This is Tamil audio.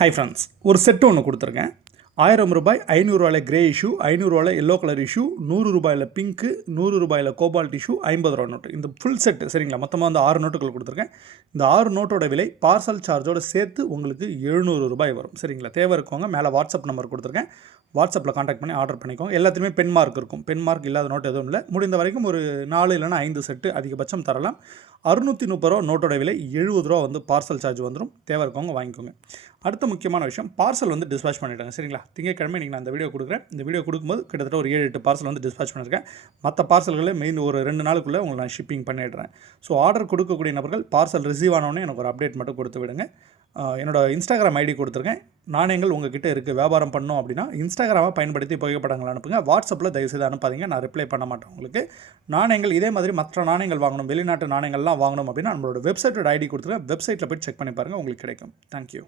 ஹை ஃப்ரெண்ட்ஸ், ஒரு செட்டு ஒன்று கொடுத்துருக்கேன். ரூபாய் 500 grey issue, 500 yellow colour issue, ரூபாயில் பிங்க்கு, ரூபாயில் கோபால்ட் இஷ்யூ, ரூபா நோட்டு. இந்த ஃபுல் செட்டு சரிங்களா? மொத்தமாக வந்து 6 நோட்டுகள் கொடுத்துருக்கேன். இந்த 6 நோட்டோட விலை பார்சல் சார்ஜோடு சேர்த்து உங்களுக்கு ரூபாய் வரும் சரிங்களா? தேவை இருக்கவங்க மேலே வாட்ஸ்அப் நம்பர் கொடுத்துருக்கேன். வாட்ஸ்அப்பில் காண்டாக்ட் பண்ணி ஆர்டர் பண்ணிக்கோங்க. எல்லாத்துலேயுமே பென் மார்க் இருக்கும். பென் மார்க் இல்லாத நோட்டு எதுவும் இல்லை. முடிந்த வரைக்கும் ஒரு 4 இல்லைனா 5 செட்டு அதிகபட்சம் தரலாம். 630 நோட்டோட விலை ரூபா வந்து பார்சல் சார்ஜ் வந்துடும். தேவை இருக்கவங்க வாங்கிக்கோங்க. அடுத்த முக்கியமான விஷயம், பார்சல் வந்து டிஸ்பேச் பண்ணிவிட்டாங்க சரிங்களா? திங்கட்கிழமை இன்றைக்கி நான் இந்த வீடியோ கொடுக்குறேன். இந்த வீடியோ கொடுக்கும்போது கிட்டத்தட்ட ஒரு 7-8 பார்சல் வந்து டிஸ்பேச் பண்ணியிருக்கேன். மற்ற பார்சல்களே மெயின் ஒரு 2 நாளுக்குள்ளே உங்களுக்கு நான் ஷிப்பிங் பண்ணிடுறேன். ஸோ ஆர்டர் கொடுக்கக்கூடிய நபர்கள் பார்சல் ரிசீவ் ஆனோடனே எனக்கு ஒரு அப்டேட் மட்டும் கொடுத்து விடுங்க. என்னோடய இன்ஸ்டாகிராம் ஐடி கொடுத்துருக்கேன். நாணயங்கள் உங்கள் கிட்டே இருக்குது, வியாபாரம் பண்ணோம் அப்படின்னா இன்ஸ்டாகிராமை பயன்படுத்தி புகைப்படங்கள் அனுப்புங்க. வாட்ஸ்அப்பில் தயவுசெய்து அனுப்பாதீங்க, நான் ரிப்ளை பண்ண மாட்டேன் உங்களுக்கு. நாணயங்கள் இதே மாதிரி மற்ற நாணயங்கள் வாங்கணும், வெளிநாட்டு நாணயங்கள்லாம் வாங்கணும் அப்படின்னா நம்மளோட வெப்சைட்டோட ஐடி கொடுத்துருக்கேன். வெப்சைட்டில் போய் செக் பண்ணி பாருங்கள், உங்களுக்கு கிடைக்கும். தேங்க்யூ.